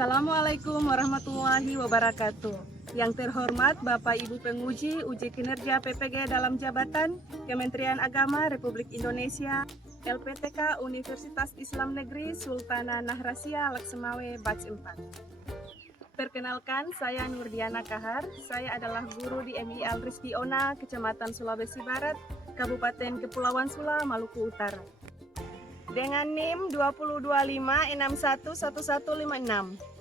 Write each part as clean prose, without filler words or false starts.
Assalamualaikum warahmatullahi wabarakatuh. Yang terhormat Bapak Ibu Penguji Uji Kinerja PPG dalam jabatan Kementerian Agama Republik Indonesia, LPTK Universitas Islam Negeri Sultanah Nahrasia Laksemawe Batch 4. Perkenalkan, saya Nurdiana Kahar. Saya adalah guru di MI Al Rizki Ona, Kecamatan Sulawesi Barat, Kabupaten Kepulauan Sula, Maluku Utara. Dengan NIM 2025611156.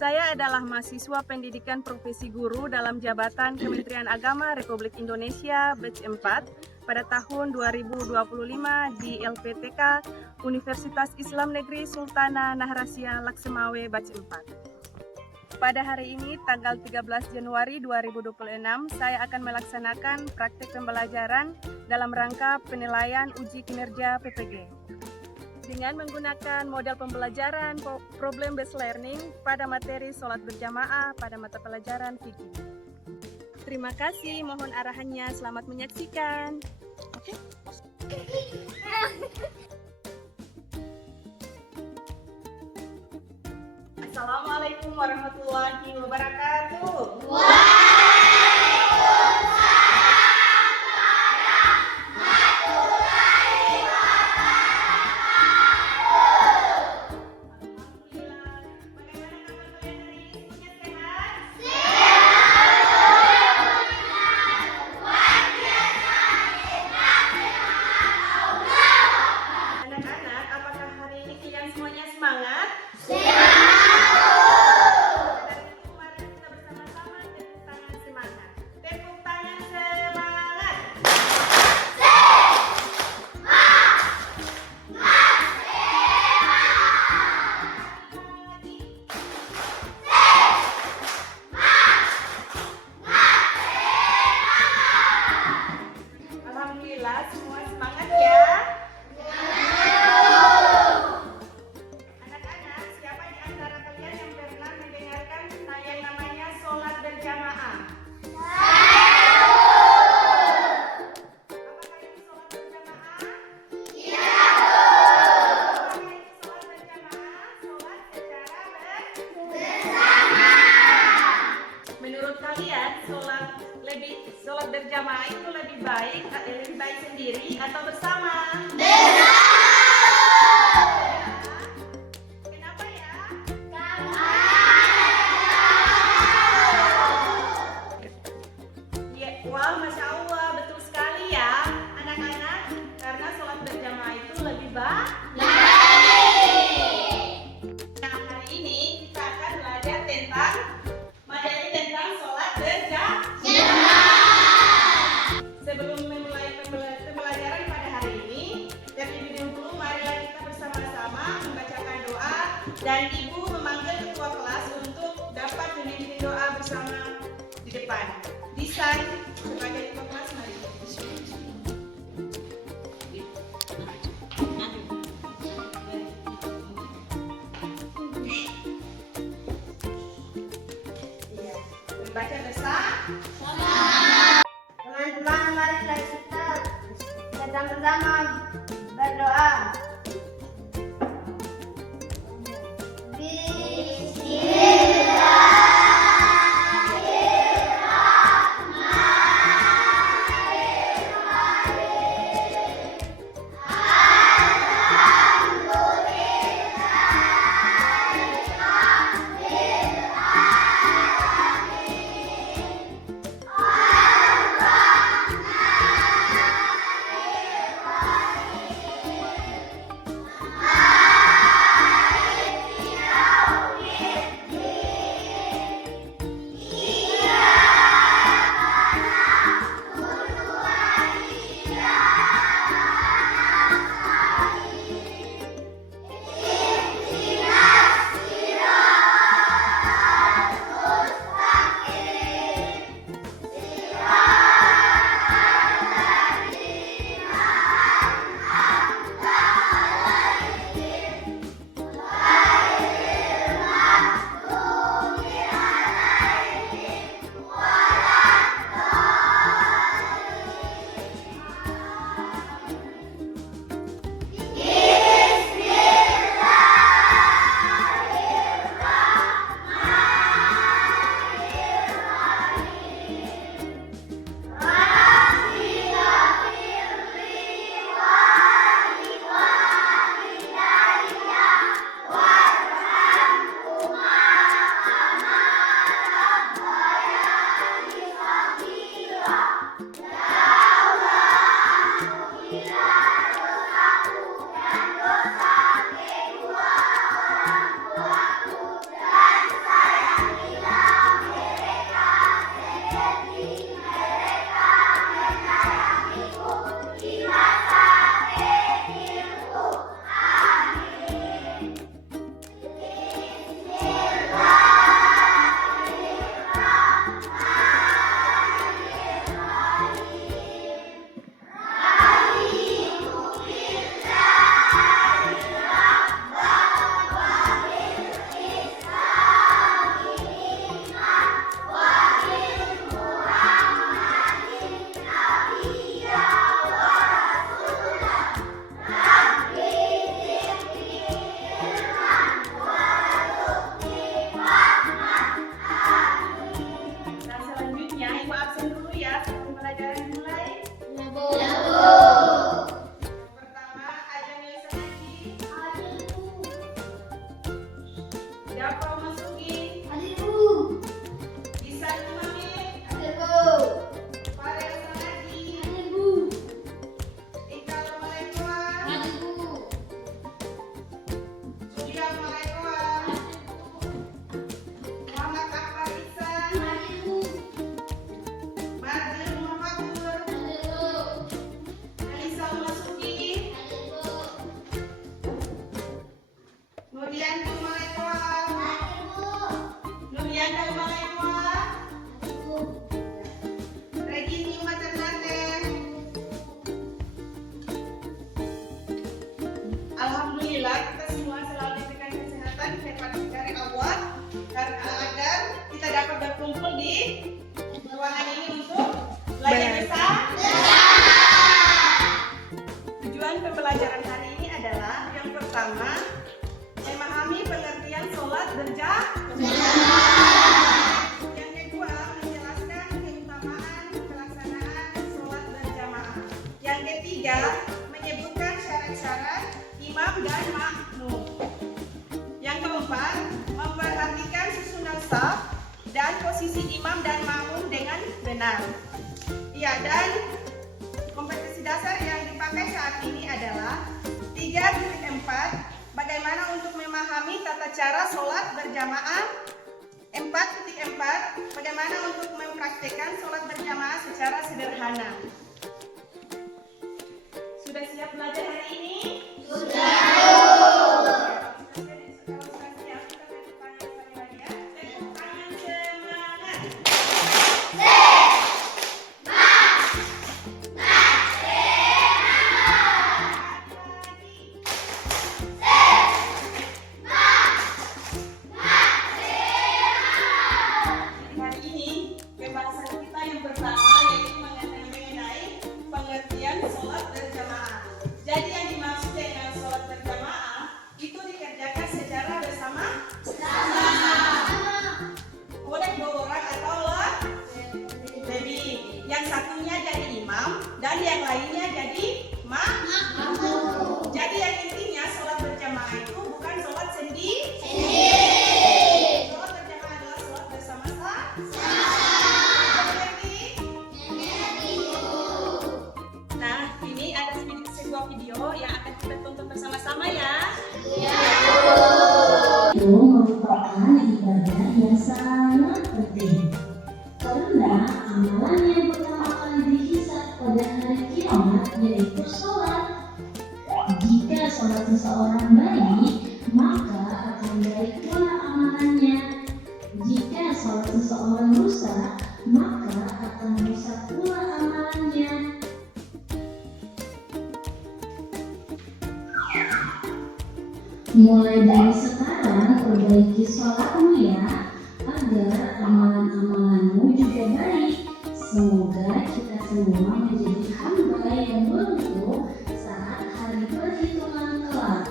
Saya adalah mahasiswa pendidikan profesi guru dalam jabatan Kementerian Agama Republik Indonesia Batch 4 pada tahun 2025 di LPTK Universitas Islam Negeri Sultanah Nahrasia Laksemawe Batch 4. Pada hari ini, tanggal 13 Januari 2026, saya akan melaksanakan praktik pembelajaran dalam rangka penilaian uji kinerja PPG dengan menggunakan model pembelajaran problem based learning pada materi sholat berjamaah pada mata pelajaran fikih. Terima kasih, mohon arahannya. Selamat menyaksikan. Oke. Assalamualaikum warahmatullahi wabarakatuh. Semua semangat ya. Anak-anak, siapa di antara kalian yang pernah mendengarkan yang namanya sholat berjamaah? Apakah itu sholat berjamaah? Iya. Apakah itu sholat berjamaah? Sholat secara bersama. Menurut kalian, sholat berjamaah itu lebih baik sendiri atau bersama? Kenapa ya? Wah, Masya Allah, betul sekali ya anak-anak, karena sholat berjamaah itu lebih baik. Nah, hari ini kita akan belajar tentang materi tentang sholat berjamaah. Sebelum memulai pembelajaran pada hari ini, terlebih dahulu marilah kita bersama-sama membacakan doa dan Ibu memanggil ketua kelas untuk dapat memimpin doa bersama di depan. Desain sebagai ketua kelas, mari. Membaca bersama. Teman-teman, mari kita bersama-sama berdoa. ruangan ini untuk belajar bersama. Tujuan pembelajaran hari ini adalah yang pertama, memahami pengertian sholat berjamaah. Yang kedua, menjelaskan keutamaan pelaksanaan sholat berjamaah. Yang ketiga, menyebutkan syarat-syarat imam dan makmum. Yang keempat, memperhatikan susunan shaf dan posisi imam dan makmum dengan benar. Ya, dan kompetensi dasar yang dipakai saat ini adalah 3.4, bagaimana untuk memahami tata cara sholat berjamaah. 4.4, bagaimana untuk mempraktikkan sholat berjamaah secara sederhana. Sudah siap belajar hari ini? Jadi yang dimaksud dengan sholat berjamaah itu dikerjakan secara bersama-sama. Boleh 2 orang atau lebih. Yang satunya jadi imam dan yang lainnya jadi makmum. Jadi yang intinya sholat berjamaah itu bukan sholat sendiri. Sholat berjamaah adalah sholat bersama-sama. Nah, ini ada sebuah video yang akan kita tonton bersama-sama ya. Itu merupakan ibadah yang sangat penting karena amalan yang pertama kali dihisab pada hari kiamat yaitu sholat. Jika sholat seseorang baik, maka akan baik pula amalannya. Jika sholat seseorang rusak, maka akan rusak pula amalannya. Mulai dari sekarang perbaiki sholatmu ya, agar amalan-amalanmu juga baik. Semoga kita semua menjadi hamba yang beruntung saat hari perhitungan kelak.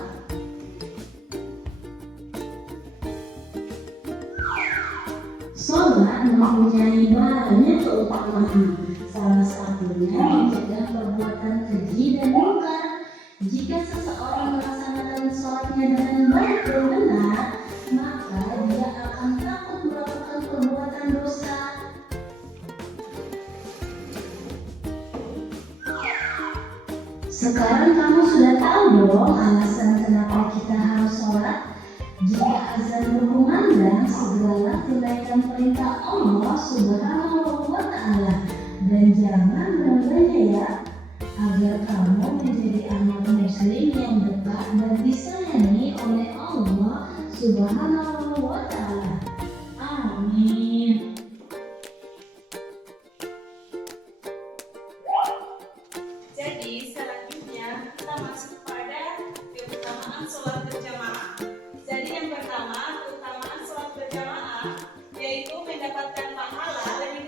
Sholat mempunyai banyak keutamaan. Salah satunya mencegah perbuatan keji dan mungkar. Jika seseorang melaksanakan sholatnya dengan baik dan benar, maka dia akan takut melakukan perbuatan dosa. Sekarang kamu sudah tahu dong alasan kenapa kita harus sholat. Jika azan berkumandang, segeralah tunaikan perintah Allah Subhanahu wa Ta'ala dan jangan berbelanja ya, agar kamu menjadi anak muslim yang dekat dan disayangi oleh Allah Subhanahu wa Ta'ala. Amin. Jadi selanjutnya kita masuk pada keutamaan sholat berjamaah. Jadi yang pertama, keutamaan sholat berjamaah yaitu mendapatkan pahala lebih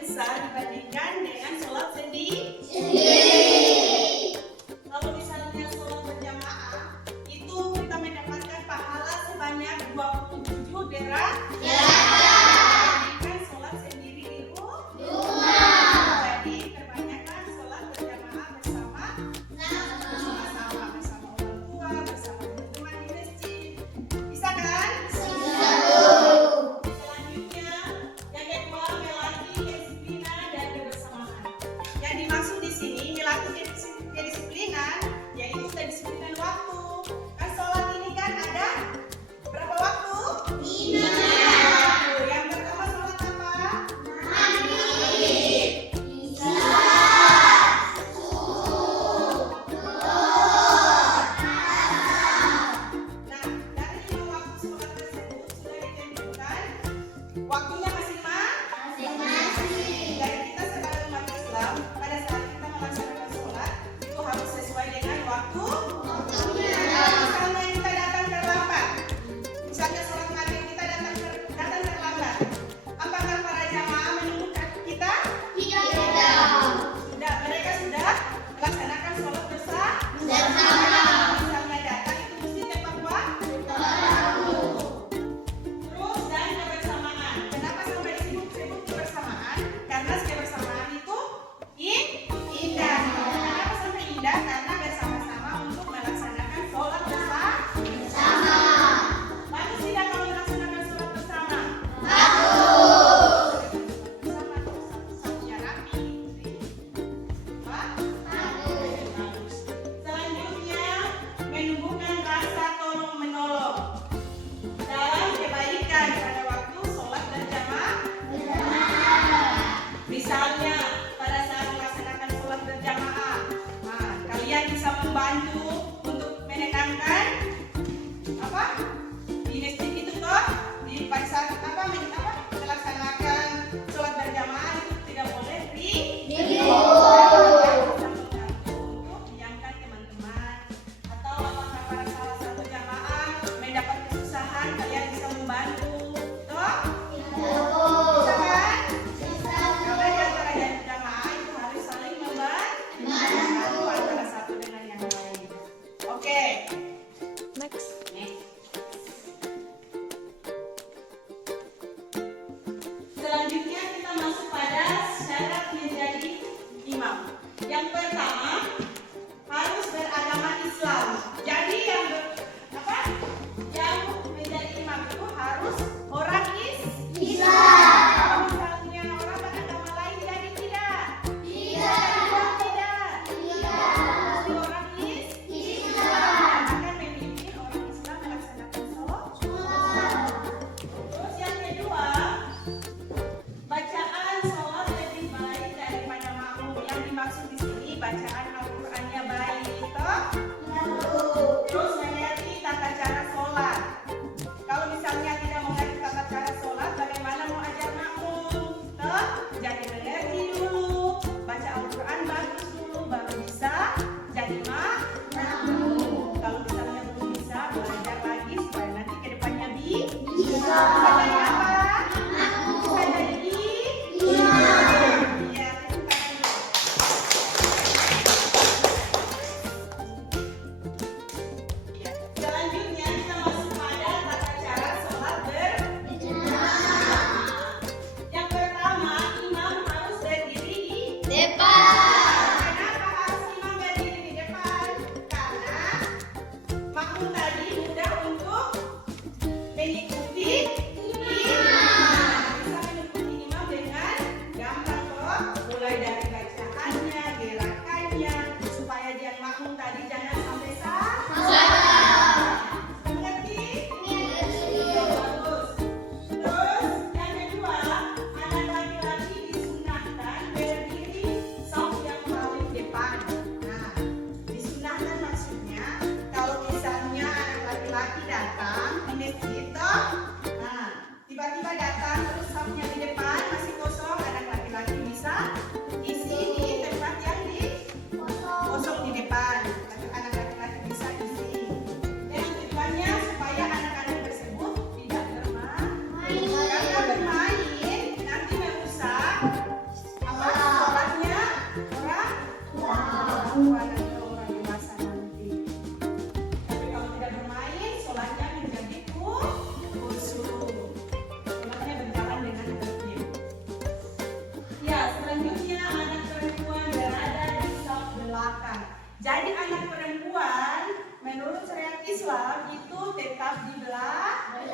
Jadi anak perempuan menurut syariat Islam itu tetap di belakang.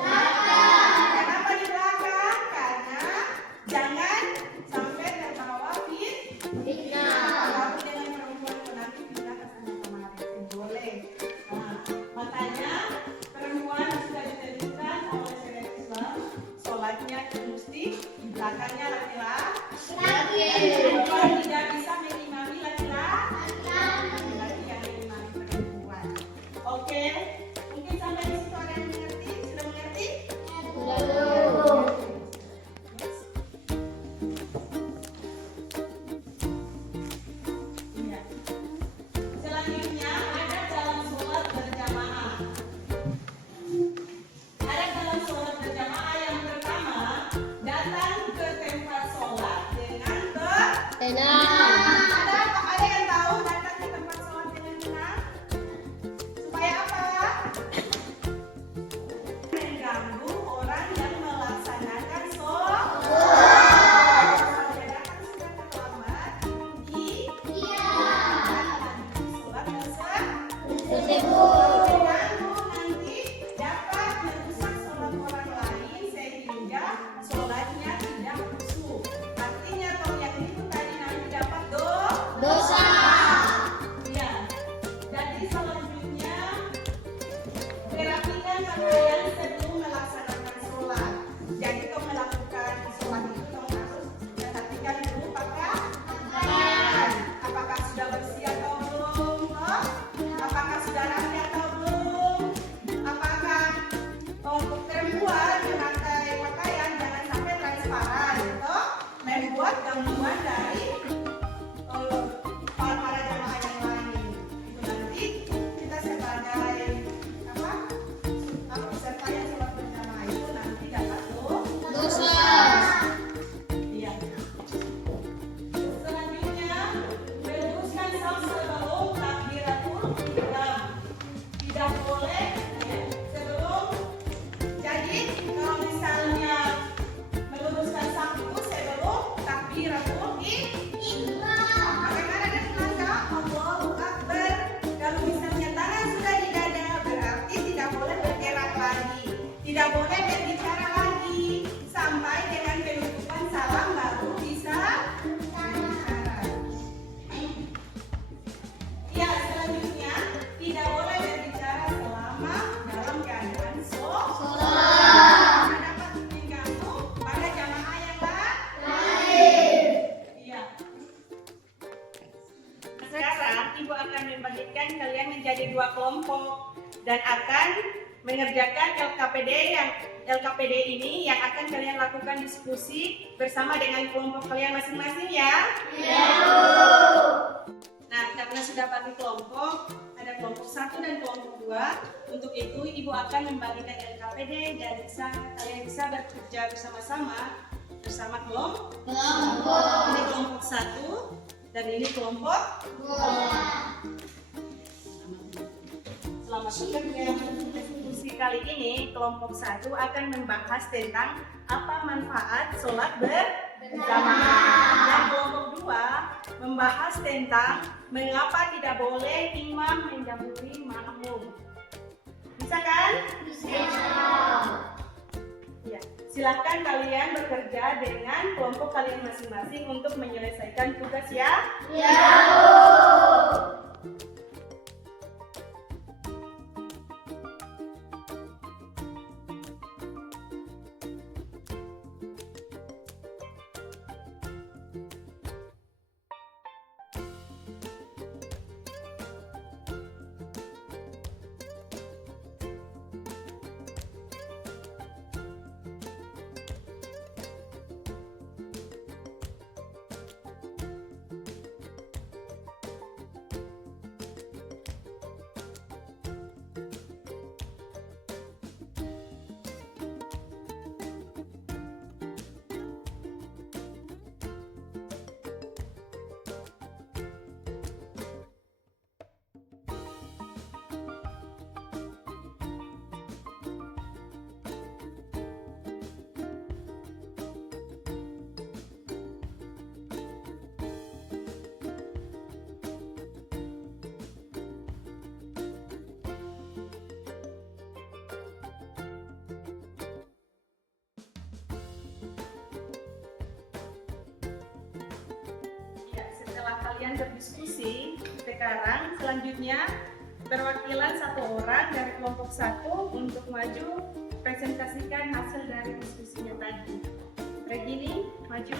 Kenapa di belakang? Karena jangan sampai terbawa fitnah. Kalau dengan perempuan itu nanti fitnah kesana kemari, boleh. Nah, makanya perempuan sudah ditentukan oleh syariat Islam, sholatnya itu mesti di belakangnya laki-laki. Perempuan tidak bisa mengimami laki-laki yang mengimami perempuan. Oke, mungkin sampai di situ ada yang mengerti? Sudah mengerti? Iya. Selanjutnya ada dalam sholat berjamaah. Ada dalam sholat berjamaah yang pertama datang ke tempat sholat dengan ada yang tahu datang ke tempat sholat dengan benar? Supaya apa? Mengganggu orang yang melaksanakan sholat. Kalau dia datang sudah terlambat, sholat mengganggu nanti dapat merusak sholat orang lain sehingga sholatnya tidak khusyuk. Artinya kalau yang itu tadi nanti dapat dosa. Ya. Jadi selanjutnya merapikan pakaian sebelum melaksanakan sholat. Jadi kalau melakukan sholat itu kamu harus perhatikan dulu pakaian. Apakah sudah bersih atau belum? Apakah sudah rapi atau belum? Apakah untuk perempuan memakai pakaian jangan sampai transparan, toh membuat gangguan dari para jamaah yang lain. Itu nanti kita sebagai peserta yang sholat berjamaah itu nanti dapat dosa. Iya. Selanjutnya meluruskan saf sebelum takbiratul ihram. Tidak boleh sebelum. Jadi kalau misalnya meluruskan saf itu sebelum takbiratul ihram. Bagaimana dengan langkah Allahu Akbar? Kalau misalnya tangan sudah di dada berarti tidak boleh bergerak lagi, tidak boleh berbicara lagi sampai dengan penutupan salam baru bisa berbicara. Ya, selanjutnya tidak boleh berbicara selama dalam keadaan sholat. Dapat mengganggu pada jamaah yang lain. Iya. Sekarang ibu akan membagikan kalian menjadi 2 kelompok dan akan mengerjakan LKPD ini yang akan kalian lakukan diskusi bersama dengan kelompok kalian masing-masing ya. Nah, karena sudah bagi kelompok, ada kelompok 1 dan kelompok 2. Untuk itu, ibu akan membagikan LKPD dan kalian bisa bekerja bersama-sama bersama kelompok. Ini kelompok 1 dan ini kelompok 2. Selama bekerja diskusi kali ini, kelompok 1 akan membahas tentang apa manfaat sholat berjamaah. Dan kelompok 2 membahas tentang mengapa tidak boleh imam mendahului makmum. Bisa kan? Bisa. Ya, silakan kalian bekerja dengan kelompok kalian masing-masing untuk menyelesaikan tugas ya. setelah kalian berdiskusi, sekarang selanjutnya perwakilan satu orang dari kelompok satu untuk maju presentasikan hasil dari diskusinya tadi. Regini, maju.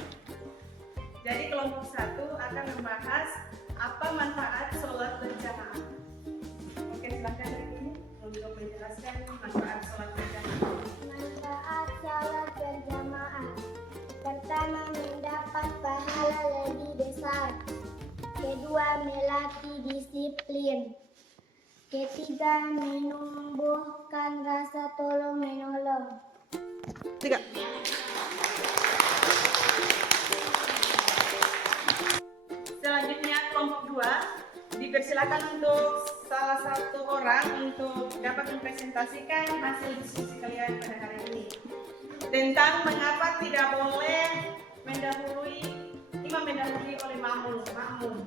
Jadi kelompok satu akan membahas apa manfaat sholat berjamaah. Oke, silakan Regini untuk menjelaskan manfaat sholat berjamaah. Manfaat sholat berjamaah. Pertama, mendapat pahala lebih besar. Kedua, melatih disiplin. Ketiga, menumbuhkan rasa tolong menolong. 3. Selanjutnya kelompok 2 dipersilakan untuk salah satu orang untuk dapat mempresentasikan hasil diskusi kalian pada hari ini tentang mengapa tidak boleh imam mendahului oleh makmum.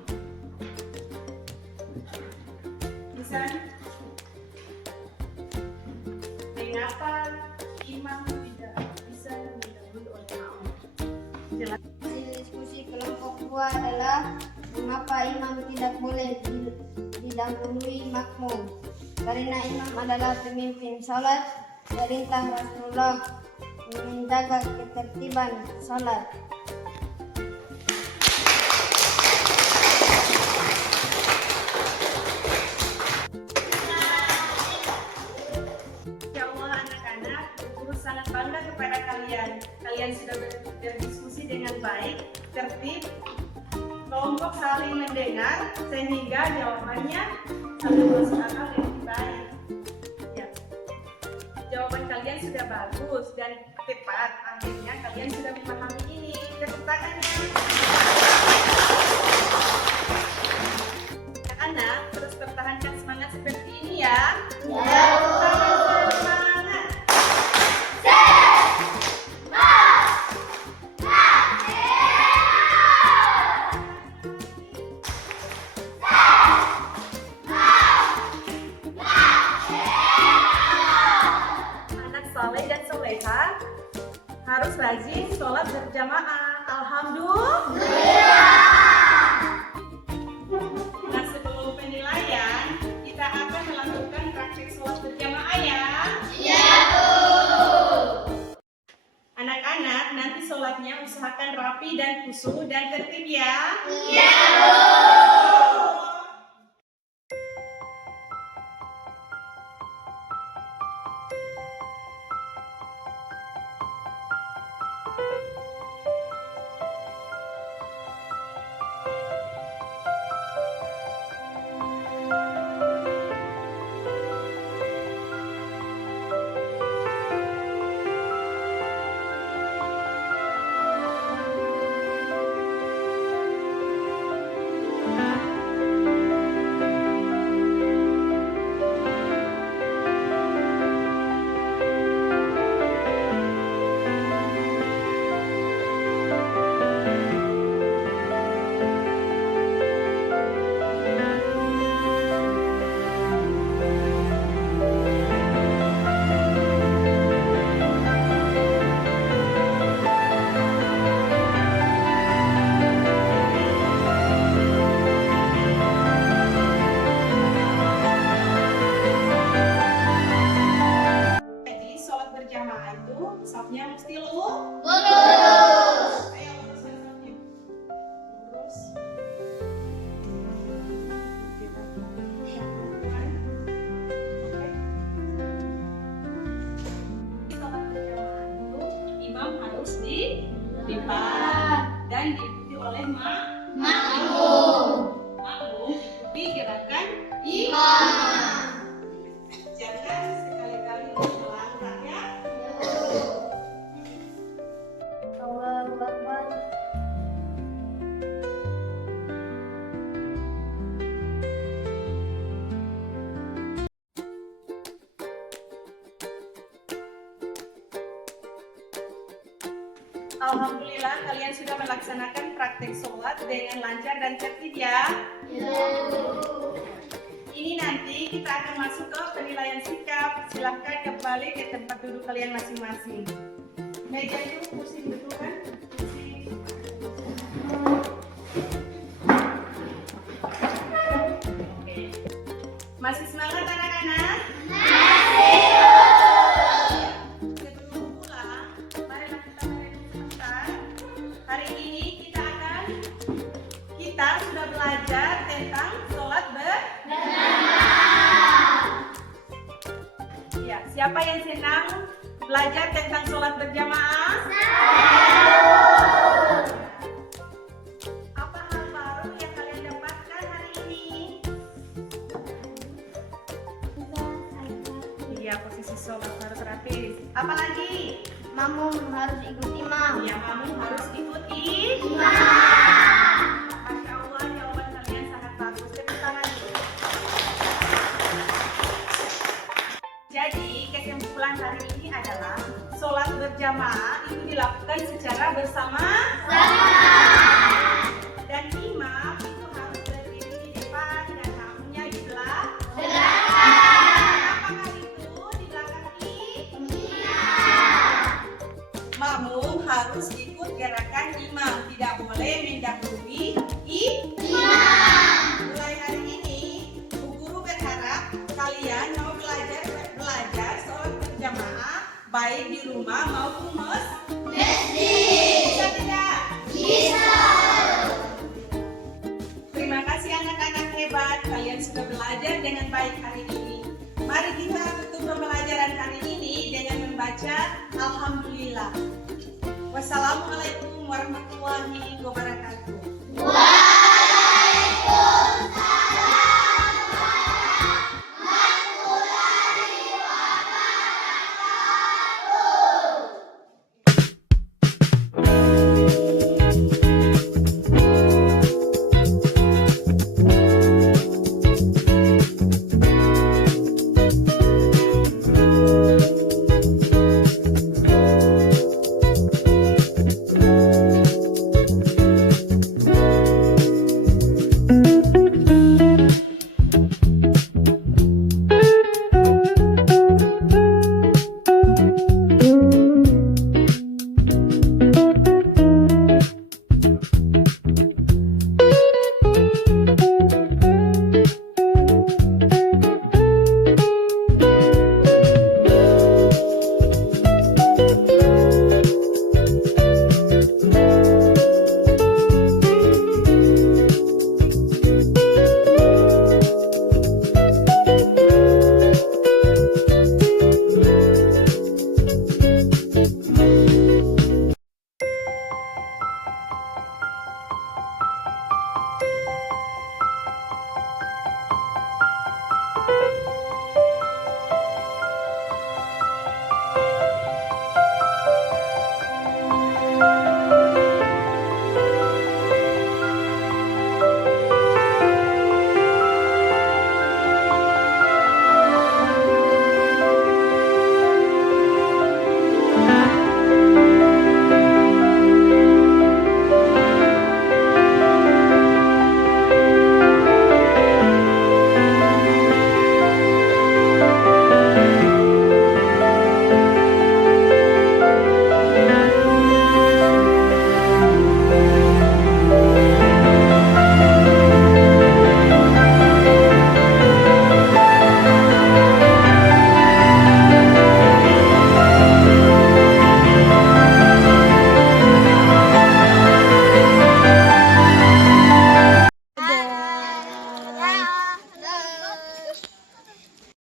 Bisa? Mengapa imam tidak bisa mendahului oleh makmum? Jelas. Hasil diskusi kelompok 2 adalah mengapa imam tidak boleh didahului makmum. Karena imam adalah pemimpin salat, perintah Rasulullah menjaga ketertiban salat. Ya Allah anak-anak, guru sangat bangga kepada kalian. Kalian sudah berdiskusi dengan baik, tertib, kelompok saling mendengar sehingga jawabannya sangat masuk akal dan lebih baik. Ya. Jawaban kalian sudah bagus dan tepat. Akhirnya kalian sudah memahami ini. Tepuk tangannya. Anak-anak, terus pertahankan semangat seperti ini ya. Ya. Semangat. Anak saleh dan soleha harus rajin sholat berjamaah. Alhamdulillah. Nah, sebelum penilaian, kita akan melakukan praktik sholat berjamaah ya. Iya, Bu. Anak-anak, nanti sholatnya usahakan rapi dan khusyuk dan tertib ya. Iya, Bu. Safnya mesti lurus. Ayo luruskan safnya. Lurus. Oke. Sholat berjamaah itu imam harus di depan dan diikuti oleh makmum. Makmum ikuti gerakan imam. Jangan sekali-kali melangkah ya. Allahu Akbar. Alhamdulillah kalian sudah melaksanakan praktek sholat dengan lancar dan tertib ya. Ini nanti kita akan masuk ke penilaian sikap. Silahkan kembali ke tempat duduk kalian masing-masing. Meja itu kursi betul kan? Kursi. kita sudah belajar tentang sholat Ya, siapa yang senang belajar tentang sholat berjamaah? Apa hal baru yang kalian dapatkan hari ini? Iya, posisi sholat harus rapi. Apa lagi? Makmum harus ikut imam. Ya, kamu harus ikuti. Masya Allah, jawaban kalian sangat bagus. Tepuk tangan dulu. Jadi, kesimpulan hari ini adalah sholat berjamaah itu dilakukan secara bersama. Dan imam itu harus berdiri di depan dan makmumnya di belakang. Apakah itu di belakang makmum harus ikut gerakan imam, tidak boleh mendahului imam. Mulai hari ini, Bu Guru berharap kalian mau belajar sholat berjamaah baik di rumah maupun masjid. Bisa tidak? Bisa. Terima kasih anak-anak hebat, kalian sudah belajar dengan baik hari ini. Mari kita tutup pembelajaran hari ini dengan membaca Alhamdulillah. Wassalamualaikum warahmatullahi wabarakatuh.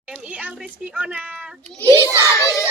MI Al Rizki Ona. Bisa.